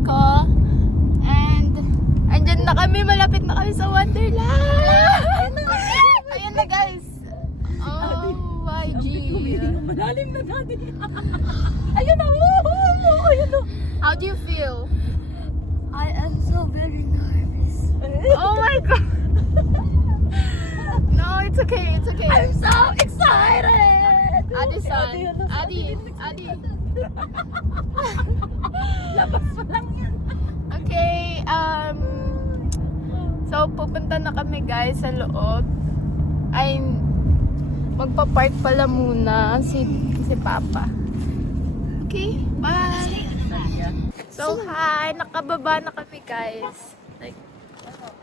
ko. And, andyan na kami. Malapit na kami sa Wonderland. Ayan na guys. Oh, YG. Malalim na dati. Ayun na. Ayun na. How do you feel? I am so very nervous. Oh my God. No, it's okay. It's okay. I'm so excited. Adi-san. Adi. Labas pa lang yan. Okay, so pupunta na kami guys sa loob. Ay, magpa-park pala muna si Papa. Okay, bye! So, hi! Nakababa na kami guys. Like,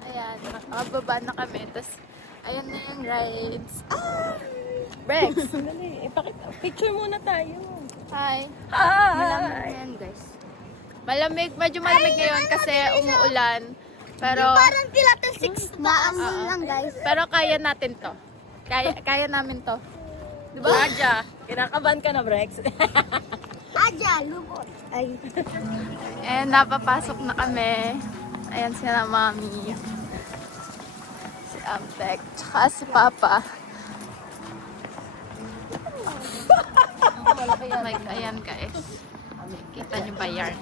ayan, nakababa na kami. Tapos, ayan na yung rides. Ah! Rex! Dali, picture muna tayo. Hi! Malamig na Hi. yan, guys. Malamig, medyo malamig ngayon kasi umuulan. Pero, Parang tilata 6 Maamoy lang, guys. pero kaya natin to. Kaya namin to. Diba? Aja, kinakabahan ka na, Brex. Aja, lubot. Ay. And napapasok na kami. Ayan sila mami. Si Ampek. Tsaka si Papa. Like, ayan guys. Kita nyo ba yan?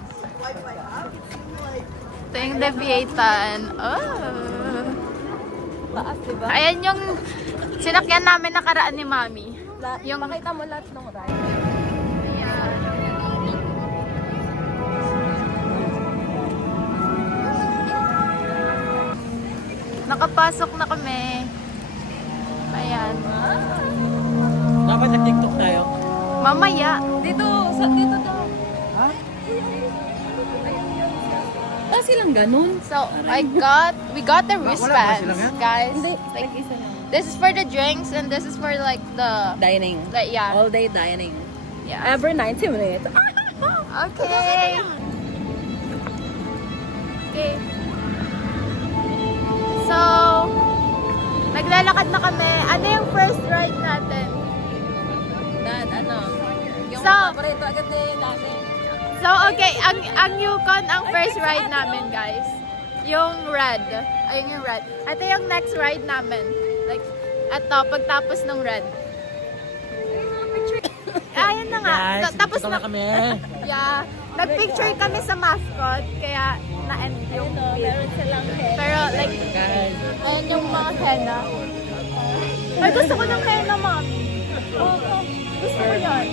Ito yung Leviathan. Oh! Taas, diba? Ayan yung sinakyan namin nakaraan ni mami. Yung Pakita mo lahat ng ride. ayan. Nakapasok na kami. Ayan. Dapat nag-TikTok tayo. Mamaya. Dito daw. Ha? Silang ganun. So, we got the Wala ba wristbands, silang yan? guys. Like, this is for the drinks and this is for like the, Dining. like, yeah. All day dining. Yeah. Every 90 minutes. Okay. Okay. So, naglalakad na kami. Ano yung first ride natin? Dad, ano? Yung So- paborito agad na yung dati. So, okay. Ang Yukon, ang first ride namin, guys. Yung red. Ayun yung red. Ito yung next ride namin. Like, ito, pagtapos ng red. Ayun na nga. Guys, So, tapos dito na na kami. Yeah. Nag-picture kami sa mascot, kaya na-end yung video. Meron silang head. Pero like, Guys. ayun yung mga henna. Ay, gusto ko ng henna, mami. Oo, gusto ko yan.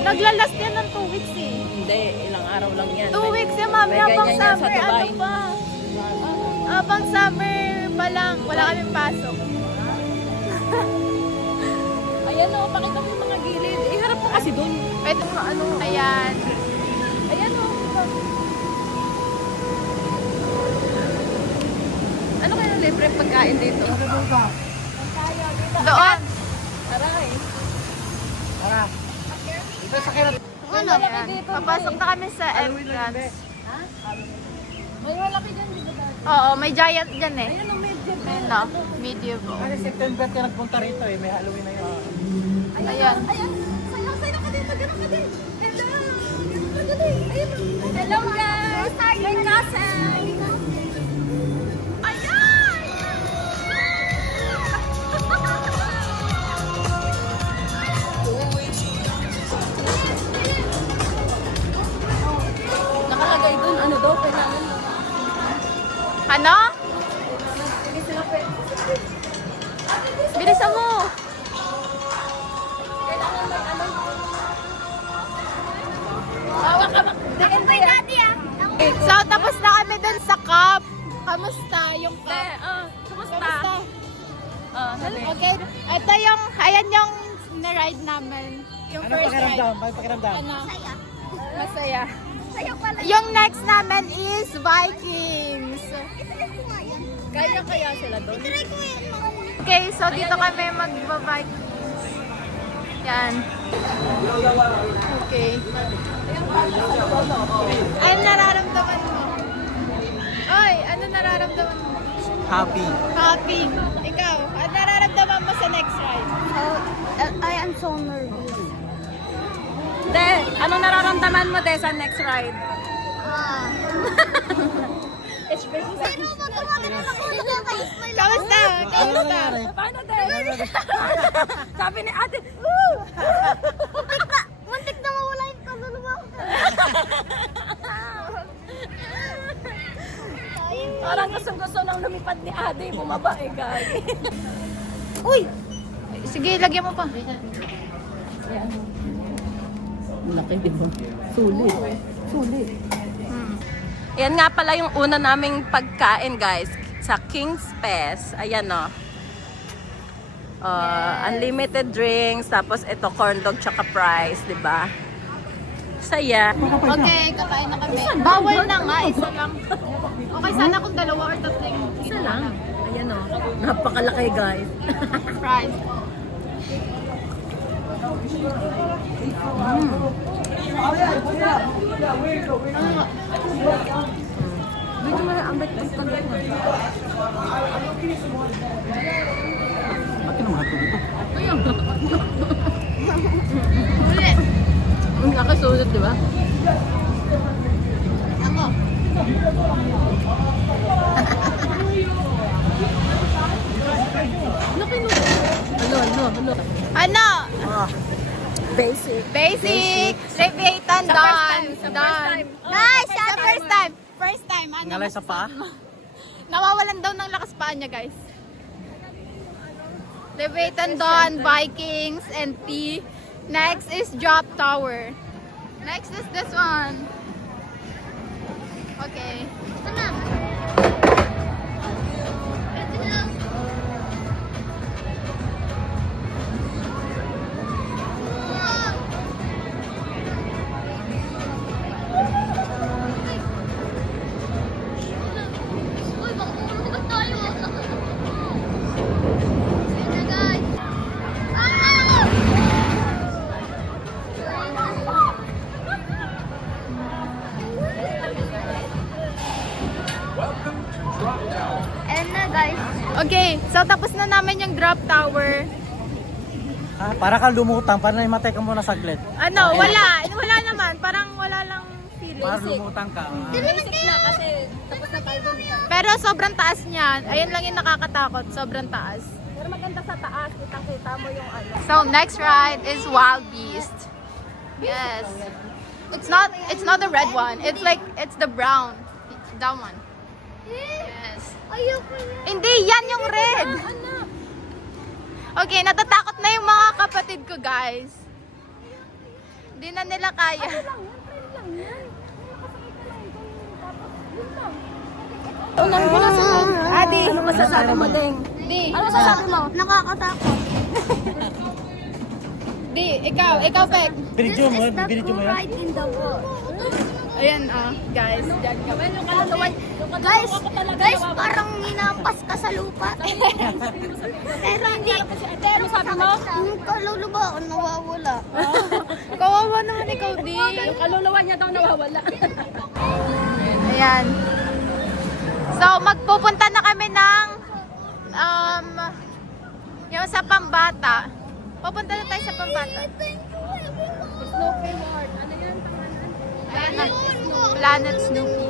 Naglalast yan ng 2 weeks eh. Hindi, ilang araw lang yan. 2 weeks yan, mami. May Habang ganyan yan sa summer, Dubai. ano pa? Habang summer pa lang, wala kaming pasok. Ayan o, pakita mo yung mga gilid. Iharap mo kasi doon. Pwede mo ano. Ayan. Ayan o. Ano kaya libre pagkain dito? Doon. Aray. Tara. Ito sa kirat. Ano? Papasok na kami sa entrance. May malaki dyan dito dati. Oo, may giant dyan eh. Ayan o, medyo. Ayun na, medieval. Kasi September ka nagpunta rito eh. May Halloween na yun. Ayan. Ayan. Sayo ka din. Ganun ka din. Hello. Madali. Ayun o. Hello guys. My cousin. Nakalagay doon, ano daw, kailangan. Ano? Bilisan mo. Kailangan may ano. Hawak ka ba? May daddy ah. So, tapos na kami dun sa cup. Kamusta yung Hindi, cup? kumusta? Kamusta? Sabi. Okay. Ito yung, ayan yung na-ride namin. Yung Ano first pakiramdam? ride. Ano pakiramdam? Ano? Masaya. Sayo pala. Yung next namin is Vikings. Kaya sila doon. Try ko yan, mama. Okay, so dito kami magba-Vikings. Yan. Okay. Ano nararamdaman mo? Oy, ano nararamdaman mo? Happy. Happy. Ikaw, ano nararamdaman mo sa next ride? I am so nervous. De, anong nararamdaman mo de sa next ride? Pero wag ka maganda ako. Nagkaka-smile ako. Kamusta? Kamusta? Paano din? Sabi ni ate, muntik na mawala yung kaluluwa ko. Parang gusto nang lumipad ni Ate, bumaba eh, guys. Uy! Sige, lagyan mo pa. Laki, di ba? Sulit. Sulit. Yan nga pala yung una naming pagkain, guys. Sa King's Fest. Ayan, no. Unlimited drinks. Tapos ito, corn dog tsaka fries, di ba? Saya. Okay, kakain na kami. Bawal na nga, isa lang. Okay, sana kung dalawa or tatlo yung Isa lang. Ayan, no. Napakalaki, guys. fries. Medyo malaambit ang tagong. Bakit naman hato dito? Ang nakasulat, di ba? Ako. Ano? Basic. Basic. Reviatan done. Done. Guys, sa first time. First time. Ano? Ngalay sa paa? Nawawalan daw ng lakas paa niya, guys. Leviathan Dawn, Vikings, and T. Next is Drop Tower. Next is this one. Okay. Ito na. Uy, baka bumulungan tayo. Ayun na, guys. Ayun na, guys. Okay, so tapos na namin yung Drop Tower. Para ka lumutang, para naimatay ka muna saglit. Ano, wala. Wala naman. Parang wala lang feeling. Para lumutang ka. Basic na kasi tapos na tayo dun. Pero sobrang taas niyan. Ayun lang yung nakakatakot. Sobrang taas. Pero maganda sa taas. Kitang-kita mo yung ano. So next ride is Wild Beast. Yes. It's not the red one. It's the brown. That one. Yes. Ayoko na. Hindi, yan yung red. Okay, natatakot na yung mga kapatid ko, guys. Hindi na nila kaya. Adi, ano masasabi mo, Deng? Di, Ano masasabi mo? Nakakatakot. di, ikaw, Peg. Binidyo mo, binidyo mo yan. Right in the world. Ayan, guys. Guys, parang ninampas ka sa lupa. Pero hindi. Pero sabi mo? Yung kaluluwa ko nawawala. Kawawa naman ikaw, di. Yung kaluluwa niya daw nawawala. Ayan. So, magpupunta na kami ng yung sa Pambata. Pupunta na tayo sa Pambata. Snoopy World. Ano yan? Ayan na. Planet Snoopy.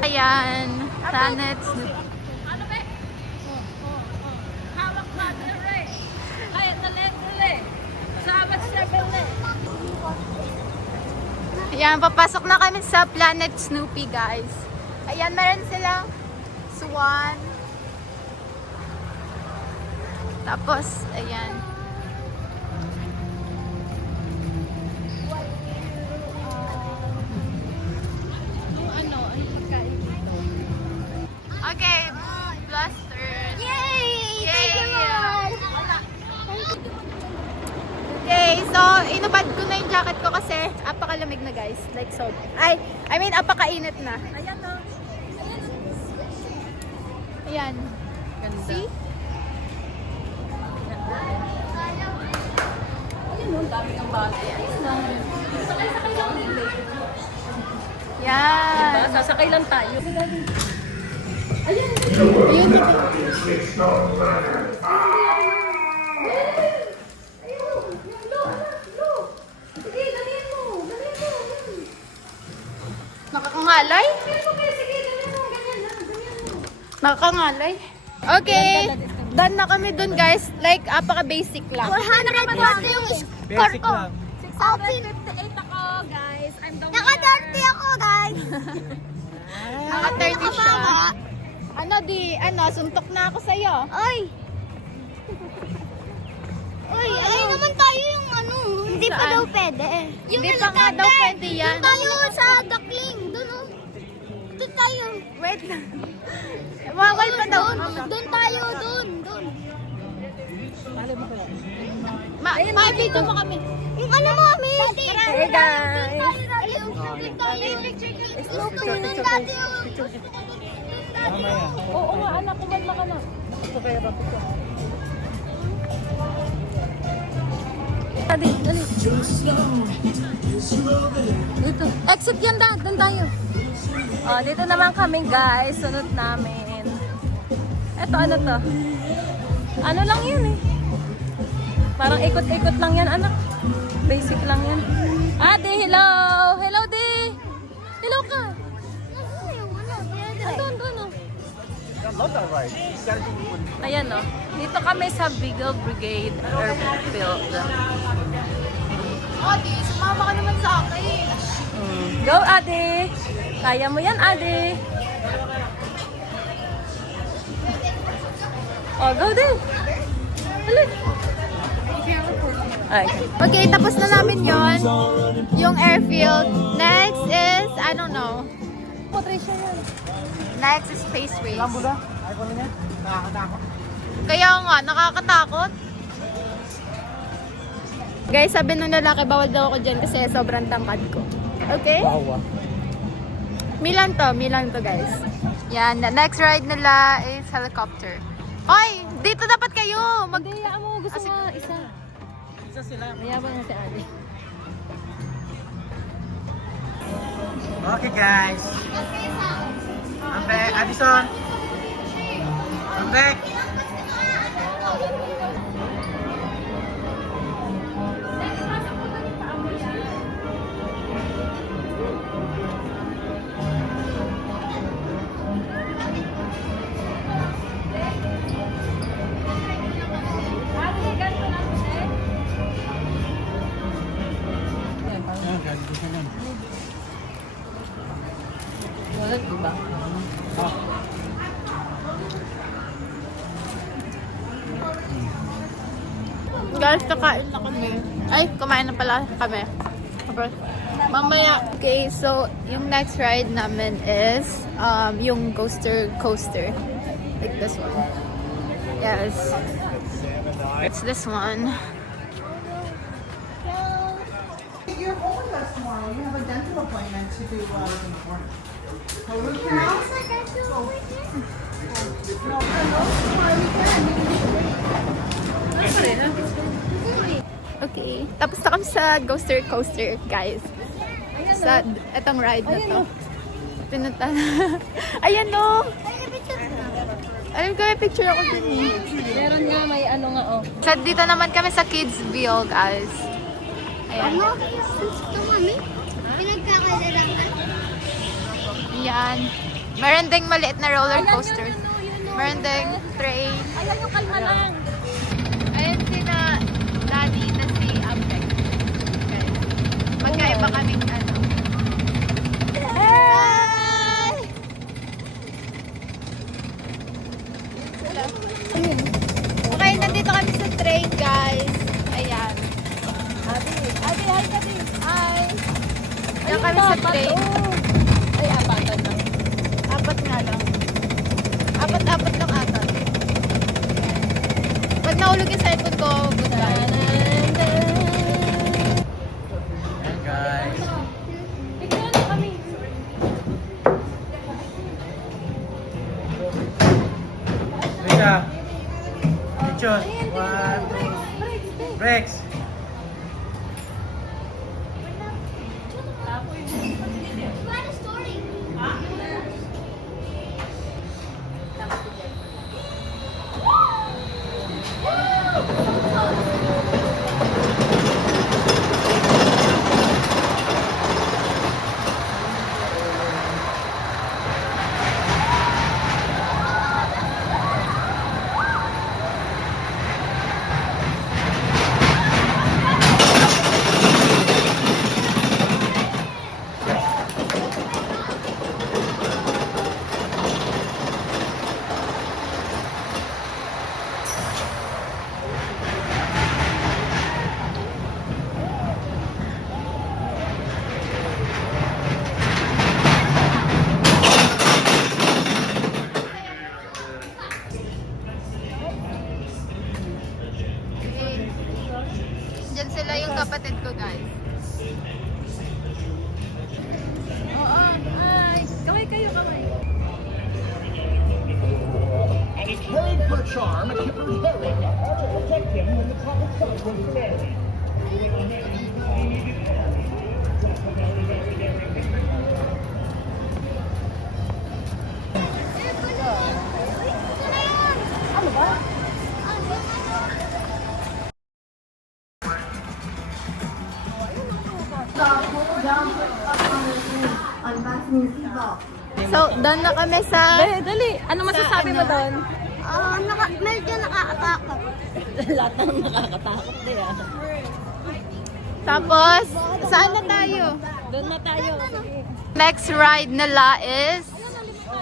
Ayan. Planet Snoopy. Ano ba? Hawak ba? Dere. Kaya dere. Sabat sa bele. Ayan, papasok na kami sa Planet Snoopy, guys. Ayan, meron silang swan. Tapos, ayan. Okay, blasters. Yay! Yay! Thank you, Lord. Okay, so inubad ko na yung jacket ko kasi apakalamig na, guys. Like so. I mean apakainit na. Ayan o. Ayan. See? Ayun o, dami ng bata. Sakay-sakay lang nila. Yan. Sasakay lang tayo. Ayun. Sige, dalihan mo. Dalihan Nakakangalay? Nakakangalay? Okay. Done na kami dun, guys. Like, apaka-basic lang. 400 yung score Basic ko. lang. 658 ako, guys. I'm the Naka-30 ako, guys. Naka-30 siya. Suntok na ako sa'yo. Oy! Oy, ayun naman tayo yung ano. Hindi pa Saan? daw pwede. Yung Hindi pa nga daw pwede yan. Doon tayo sa duckling. Doon oh. Doon tayo. Wait lang. Bawal pa daw. Doon tayo, doon. Makikita mo kami. Yung ano mo, kami. Hey, guys. Doon tayo. Gusto ko yun dati. Mamaya. Oo nga, anak. Kumalma ka na. Dali, dali. Dito. Exit yan, doon tayo. Oh, dito naman kami, guys. Sunod namin. Eto, ano to? Ano lang yun eh. Parang ikot-ikot lang yan, anak. Basic lang yan. Ate, hello! Hello, Di! Hello ka! Andun, doon, oh. Ayan, oh. Dito kami sa Beagle Brigade Airfield. Adi, sumama ka naman sa akin. Go, Ade! Kaya mo yan, Ade! Oh, go din! Halika! Ay, Okay, tapos na namin yon. Yung airfield. Next is, I don't know. Patricia yan. Next is space race. Lambo na. Ay, ko niya. Nakakatakot. Kaya nga, nakakatakot. Guys, sabi nung lalaki, bawal daw ako dyan kasi sobrang tangkad ko. Okay? Wow. Milan to guys. Yan, the next ride nila is helicopter. Hoy, dito dapat kayo. Magdaya mo, gusto nga isa. Isa sila. Mayabang na si Ade. Okay, guys. I'm back. Addison. I'm back. Wala, diba? Guys, kakain na kami. Ay, kumain na pala kami. Mamaya. Okay, so yung next ride namin is yung coaster. Like this one. Yes. It's this one. You're home with us tomorrow. You have a dental appointment to do in the morning. Okay. Tapos na kami sa coaster, guys. Sa etong ride na to. Pinunta. Ayan no! Alam ko may picture ako dun eh. Meron nga, may ano nga, oh. So, dito naman kami sa Kidsville, guys. Ayan. Ano? Ito, mami? Pinagkakailangan. Yan. Meron ding maliit na roller coaster. Meron ding train. Ayan yung kalma lang. Ayan sila Daddy na si Abek. Guys. Magkaiba kaming ano. Hey! Okay, nandito kami sa train, guys. Ayan. Ade, hi ka din. Hi. Diyan kami sa train. Ay, apatan na. Apat nga lang. Apat lang ata. Pag nahulog yung cellphone ko, goodbye. Hey, guys. Picture na kami. Rika. Picture. One. Breaks. charm, Kipper Herring to protect him when the proper sun was glaring. So, doon na kami sa... Dali, dali. Ano masasabi mo doon? Medyo nakakatakot. Lahat ng nakakatakot din ah. Tapos, saan na tayo? Doon na tayo. Sige. Next ride nila is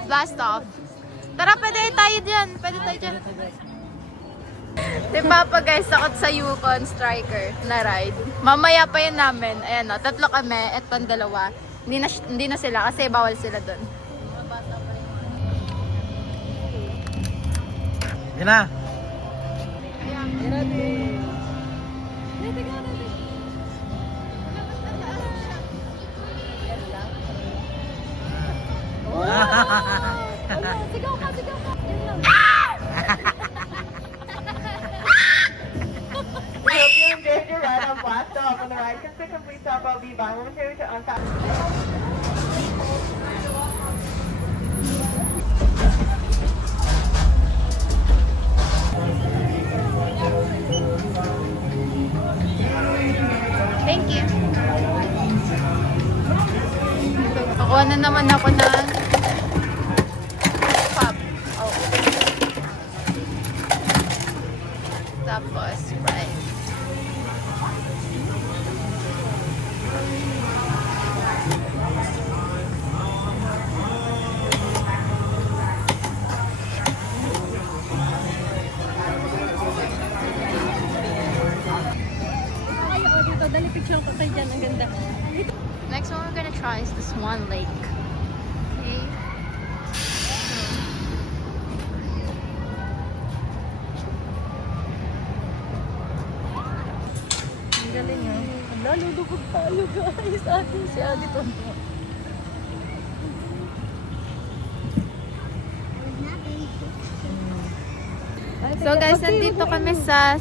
Blast Off. Tara, pwede tayo dyan. Pwede tayo dyan. Si Papa guys, takot sa Yukon Striker na ride. Mamaya pa yun namin. Ayan o, 3 kami. Etong 2. Hindi na sila kasi bawal sila doon. Yan na. Sigaw ka, sigaw ka. We hope you enjoyed your ride on Blast Off. When the ride comes to a complete stop, I'll be volunteering to unpack. Thank you. Nakuha na naman ako ng pop. Oh. Tapos, Sprite. Ay, oh, dito. Dali picture ko tayo dyan. Ang ganda. Next one we're gonna try is the Swan Lake. Okay. Ang galing ah. Lalulubog tayo guys. Ate, si Ate Tonto. So guys, nandito kami sa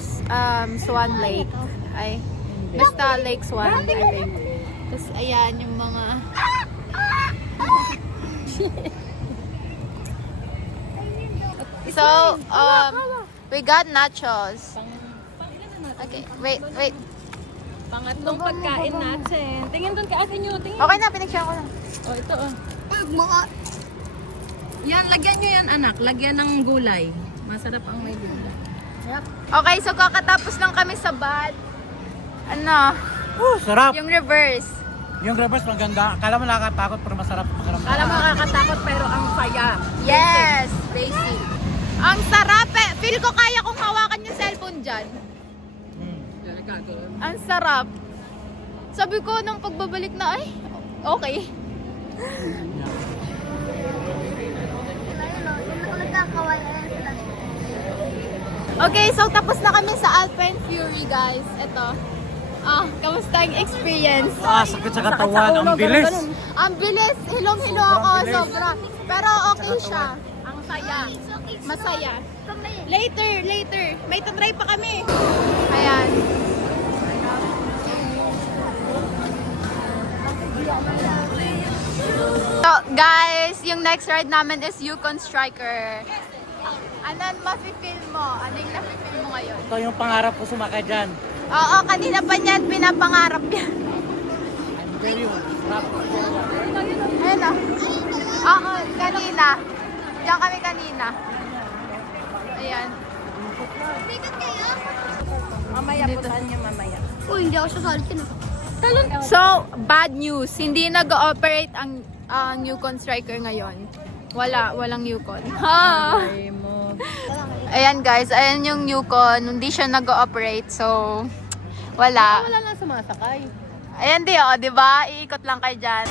Swan Lake. Ay, basta Lake Swan, I think. Tapos ayan yung mga... So, we got nachos. Okay, wait. Pangatlong pagkain natin. Tingin doon ka ate nyo. Tingin. Okay na, pinag-share ko na. Oh, ito oh. Yan, lagyan nyo yan anak. Lagyan ng gulay. Masarap ang may gulay. Okay, so kakatapos lang kami sa bath. Ano? Sarap. Yung reverse. Yung reverse maganda. Akala mo nakakatakot pero masarap. Kala mo nakakatakot pero ang saya. Yes! Basic. Ang sarap eh. Feel ko kaya kong hawakan yung cellphone dyan. Ang sarap. Sabi ko nung pagbabalik na, ay, okay. Okay, so tapos na kami sa Alpine Fury, guys. Ito. Kamusta yung experience? Sakit sa katawan. Ang bilis. Ang bilis. Hilom-hilo ako. Sobra. Pero okay siya. Ang saya. Masaya. Later. May tatry pa kami. Ayan. So, guys, yung next ride namin is Yukon Striker. Anong mafe-feel mo? Ano yung nafe-feel mo ngayon? Ito yung pangarap ko sumakay dyan. Oo, kanina pa niyan pinapangarap yan. I'm very sarap. Ayun o. Oo, kanina. Diyan kami kanina. Ayan. Mamaya puntahan nyo mamaya. Uy, hindi ako sasali ka na. So, bad news. Hindi nag-ooperate ang Yukon Striker ngayon. Walang Yukon. Ha! Ayan guys, ayan yung Yukon. Hindi siya nag-ooperate. So, wala. Wala lang sumasakay. Ayan di ba? Iikot lang kayo dyan.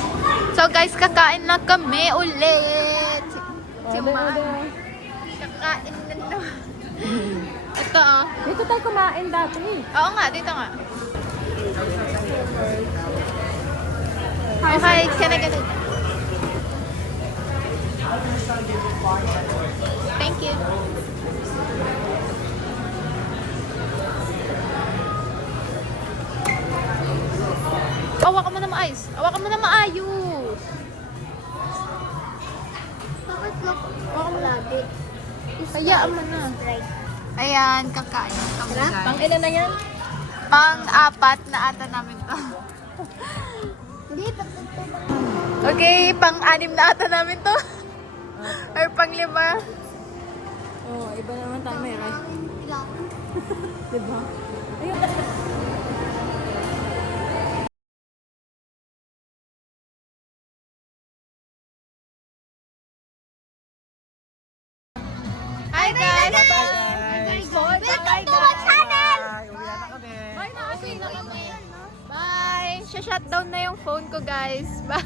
So guys, kakain na kami ulit. Si Ma. Kakain na no. Ito Dito tayo kumain dati. Oo nga, dito nga. Okay, can I get it? Thank you. Hawakan mo na maayos. Hawakan mo na maayos. Bakit hawakan mo lagi? Hayaan mo na. Ayan, kakain kami guys. Pang ilan na yan? Pang-apat na ata namin to. Hindi, tatlo ba? Okay, pang-anim na ata namin to. Or pang-lima. Oh, iba naman tayo may rice. Diba? Hi guys! Welcome to my channel! Ay, uwi na kami. Bye na kasi. Bye! Shutdown na yung phone ko guys. Bye!